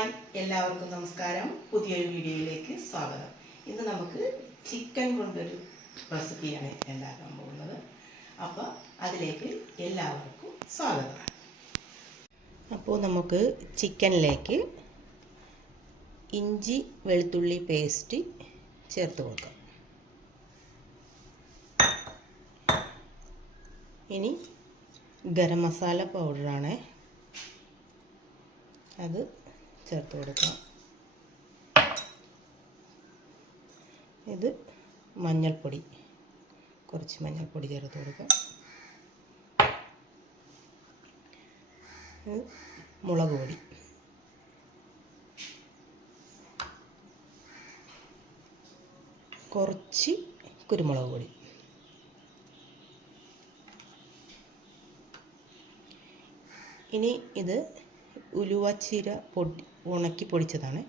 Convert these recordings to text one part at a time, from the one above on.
Hi, എല്ലാവർക്കും നമസ്കാരം. പുതിയൊരു വീഡിയോയിലേക്ക് സ്വാഗതം. ഇന്ന് നമുക്ക് ചിക്കൻ കൊണ്ടൊരു റെസിപ്പിയാണ് ഉണ്ടാക്കാൻ പോകുന്നത്. അപ്പോൾ അതിലേക്ക് എല്ലാവർക്കും സ്വാഗതം. അപ്പോൾ നമുക്ക് ചിക്കനിലേക്ക് ഇഞ്ചി വെളുത്തുള്ളി പേസ്റ്റ് ചേർത്ത് കൊടുക്കാം. ഇനി ഗരം മസാല പൗഡറാണ്, അത് ചേർത്ത് കൊടുക്കാം. ഇത് മഞ്ഞൾപ്പൊടി, കുറച്ച് മഞ്ഞൾപ്പൊടി ചേർത്ത് കൊടുക്കാം. ഇത് മുളക് പൊടി, കുറച്ച് കുരുമുളക് പൊടി, ഇനി ഇത് ഉലുവച്ചീര പൊടി ഉണക്കി പൊടിച്ചതാണ്.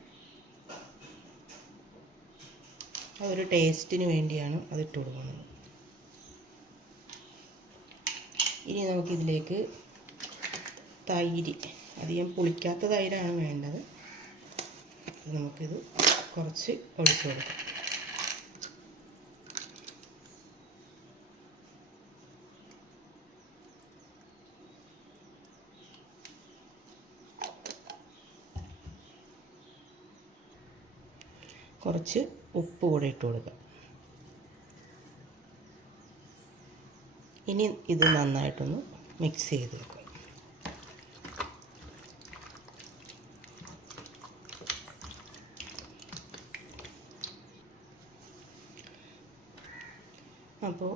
ഒരു ടേസ്റ്റിന് വേണ്ടിയാണ് അതിട്ട് കൊടുക്കുന്നത്. ഇനി നമുക്കിതിലേക്ക് തൈര്, അധികം പുളിക്കാത്ത തൈരാണ് വേണ്ടത്. നമുക്കിത് കുറച്ച് ഒഴിച്ചു കൊടുക്കാം. കുറച്ച് ഉപ്പ് കൂടെ ഇട്ട് കൊടുക്കാം. ഇനി ഇത് നന്നായിട്ടൊന്ന് മിക്സ് ചെയ്ത് വെക്കാം. അപ്പോൾ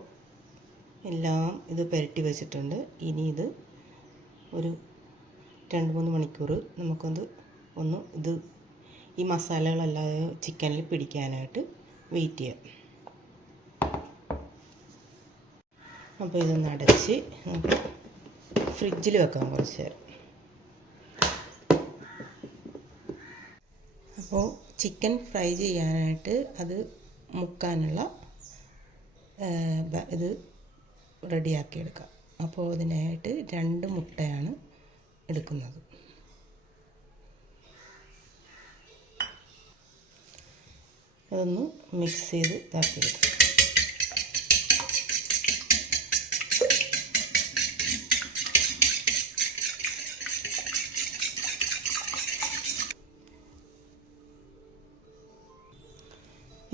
എല്ലാം ഇത് പുരട്ടി വെച്ചിട്ടുണ്ട്. ഇനി ഇത് ഒരു 2-3 മണിക്കൂർ ഇത് ഈ മസാലകളല്ലാതെ ചിക്കനിൽ പിടിക്കാനായിട്ട് വെയിറ്റ് ചെയ്യാം. അപ്പോൾ ഇതൊന്ന് അടച്ച് നമുക്ക് ഫ്രിഡ്ജിൽ വെക്കാം കുറച്ച് നേരം. അപ്പോൾ ചിക്കൻ ഫ്രൈ ചെയ്യാനായിട്ട് അത് മുക്കാനുള്ള ഇത് റെഡിയാക്കിയെടുക്കാം. അപ്പോൾ അതിനായിട്ട് 2 മുട്ടയാണ് എടുക്കുന്നത്. അതൊന്ന് മിക്സ് ചെയ്ത് ഇതാക്കിയെടുക്കാം.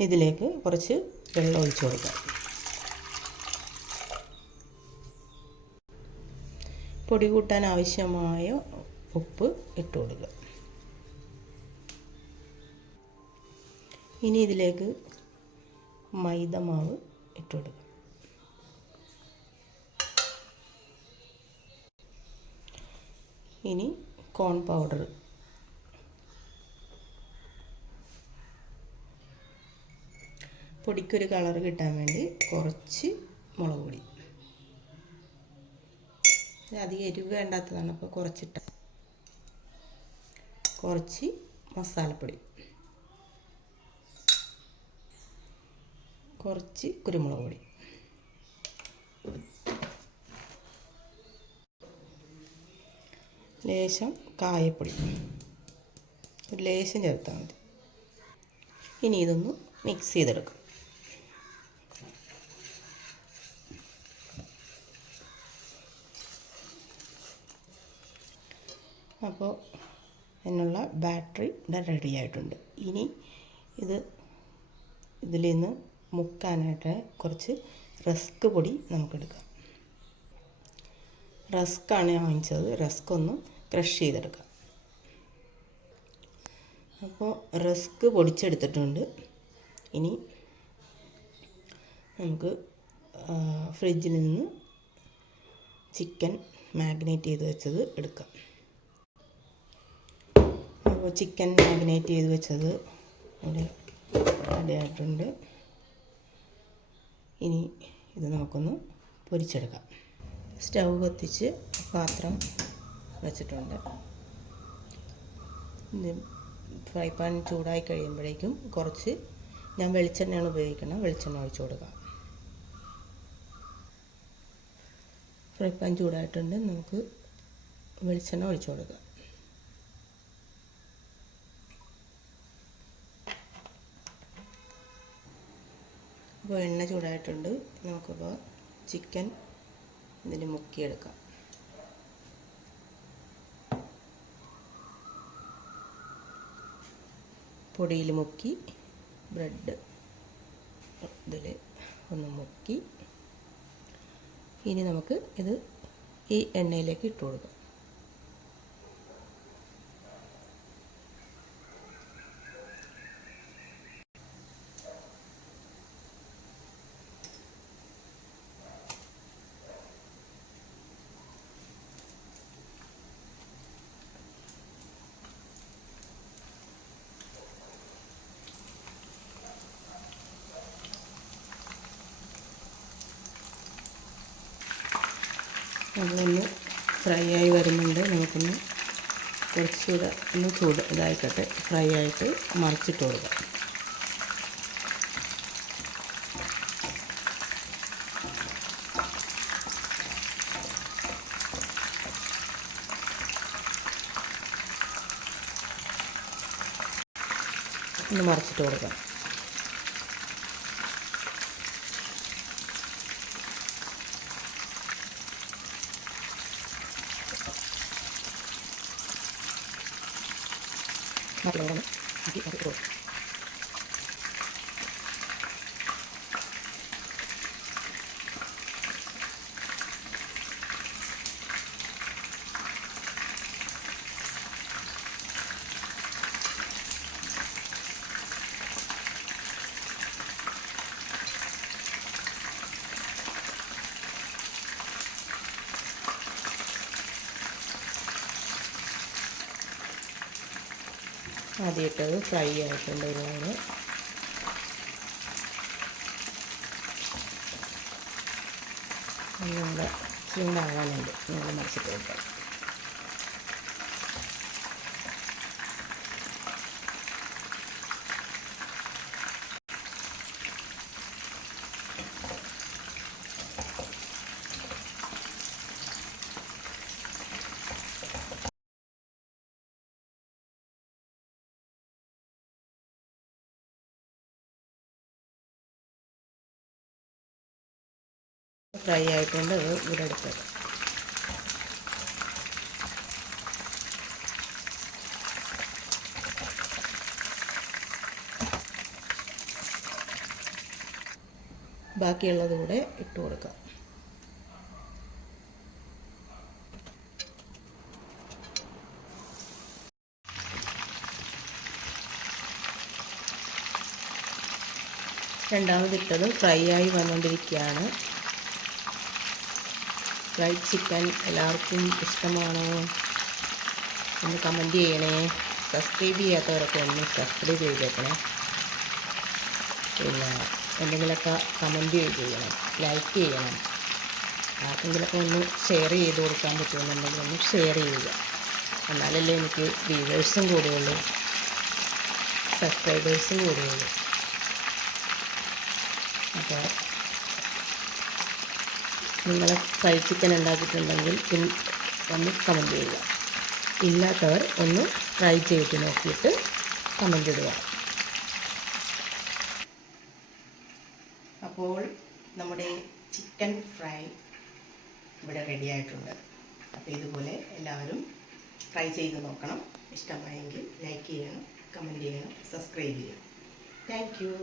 ഇതിലേക്ക് കുറച്ച് വെള്ളം ഒഴിച്ചു കൊടുക്കാം. പൊടി കൂട്ടാൻ ആവശ്യമായ ഉപ്പ് ഇട്ട് കൊടുക്കുക. ഇനി ഇതിലേക്ക് മൈദ മാവ് ഇട്ട് കൊടുക്കുക. ഇനി കോൺ പൗഡർ, പൊടിക്കൊരു കളർ കിട്ടാൻ വേണ്ടി കുറച്ച് മുളക് പൊടി, അധികം എരിവ് വേണ്ടാത്തതാണ്, അപ്പോൾ കുറച്ച് മസാലപ്പൊടി, കുറച്ച് കുരുമുളക് പൊടി, ലേശം കായപ്പൊടി, ഒരു ലേശം ചേർത്താൽ മതി. ഇനി ഇതൊന്ന് മിക്സ് ചെയ്തെടുക്കും. അപ്പോൾ അതിനുള്ള ബാറ്ററി ഇവിടെ റെഡി ആയിട്ടുണ്ട്. ഇനി ഇതിൽ നിന്ന് മുക്കാനായിട്ട് കുറച്ച് റസ്ക് പൊടി നമുക്കെടുക്കാം. റസ്ക്കാണ് ഞാൻ വാങ്ങിച്ചത്. റസ്ക് ഒന്ന് ക്രഷ് ചെയ്തെടുക്കാം. അപ്പോൾ റസ്ക് പൊടിച്ചെടുത്തിട്ടുണ്ട്. ഇനി നമുക്ക് ഫ്രിഡ്ജിൽ നിന്ന് ചിക്കൻ മാഗ്നേറ്റ് ചെയ്ത് വെച്ചത് എടുക്കാം. അപ്പോൾ ചിക്കൻ മാഗ്നേറ്റ് ചെയ്ത് വെച്ചത് ഇവിടെ റെഡി ആയിട്ടുണ്ട്. ഇനി ഇത് നമുക്കൊന്ന് പൊരിച്ചെടുക്കാം. സ്റ്റൗ കത്തിച്ച് പാത്രം വെച്ചിട്ടുണ്ട്. ഫ്രൈ പാൻ ചൂടായി കഴിയുമ്പോഴേക്കും കുറച്ച്, ഞാൻ വെളിച്ചെണ്ണയാണ് ഉപയോഗിക്കുന്നത്, വെളിച്ചെണ്ണ ഒഴിച്ചു കൊടുക്കാം. ഫ്രൈ പാൻ ചൂടായിട്ടുണ്ട്. നമുക്ക് വെളിച്ചെണ്ണ ഒഴിച്ചു കൊടുക്കാം. അപ്പോൾ എണ്ണ ചൂടായിട്ടുണ്ട്. നമുക്കിപ്പോൾ ചിക്കൻ ഇതിൽ മുക്കിയെടുക്കാം. പൊടിയിൽ മുക്കി ബ്രെഡ് ഇതിൽ ഒന്ന് മുക്കി ഇനി നമുക്ക് ഇത് ഈ എണ്ണയിലേക്ക് ഇട്ട് കൊടുക്കാം. നമ്മളൊന്ന് ഫ്രൈ ആയി വരുന്നുണ്ട്. നമുക്കൊന്ന് കുറച്ചുകൂടെ ഒന്ന് ഇതായിക്കട്ടെ, ഫ്രൈ ആയിട്ട് മറിച്ചിട്ട് കൊടുക്കാം. ഒന്ന് മറിച്ചിട്ട് കൊടുക്കാം. നല്ലോണം ഇട്ട് കൊടുക്കും. ആദ്യമായിട്ടത് ഫ്രൈ ആയിട്ടുണ്ട്. ഇതാണ് നമ്മുടെ ചൂടാകാനുണ്ട്. നമ്മൾ മറിച്ചിട്ട് കൊടുക്കാം. ഫ്രൈ ആയിട്ടുണ്ട്. അത് ഇവിടെ എടുത്തത്. ബാക്കിയുള്ളത് കൂടെ ഇട്ട് കൊടുക്കാം. രണ്ടാമതിട്ടത് ഫ്രൈ ആയി വന്നുകൊണ്ടിരിക്കുകയാണ്. ഫ്രൈഡ് ചിക്കൻ എല്ലാവർക്കും ഇഷ്ടമാണോ ഒന്ന് കമൻറ്റ് ചെയ്യണേ. സബ്സ്ക്രൈബ് ചെയ്യാത്തവരൊക്കെ ഒന്ന് സബ്സ്ക്രൈബ് ചെയ്തേക്കണേ. പിന്നെ എന്തെങ്കിലുമൊക്കെ കമൻറ്റ് ചെയ്യണം, ലൈക്ക് ചെയ്യണം. ആർക്കെങ്കിലുമൊക്കെ ഒന്ന് ഷെയർ ചെയ്ത് കൊടുക്കാൻ പറ്റുമെന്നുണ്ടെങ്കിൽ ഒന്ന് ഷെയർ ചെയ്യുക. എന്നാലല്ലേ എനിക്ക് വ്യൂവേഴ്സും കൂടുകയുള്ളൂ, സബ്സ്ക്രൈബേഴ്സും കൂടുകയുള്ളൂ. അപ്പോൾ നിങ്ങൾ ഫ്രൈഡ് ചിക്കൻ ഉണ്ടാക്കിയിട്ടുണ്ടെങ്കിൽ ഒന്ന് കമൻറ്റ് ചെയ്യുക. ഇല്ലാത്തവർ ഒന്ന് ട്രൈ ചെയ്ത് നോക്കിയിട്ട് കമൻറ്റ് ഇടുക. അപ്പോൾ നമ്മുടെ ചിക്കൻ ഫ്രൈ ഇവിടെ റെഡി ആയിട്ടുണ്ട്. അപ്പോൾ ഇതുപോലെ എല്ലാവരും ട്രൈ ചെയ്ത് നോക്കണം. ഇഷ്ടമായെങ്കിൽ ലൈക്ക് ചെയ്യണം, കമൻറ്റ് ചെയ്യണം, സബ്സ്ക്രൈബ് ചെയ്യണം. Thank you.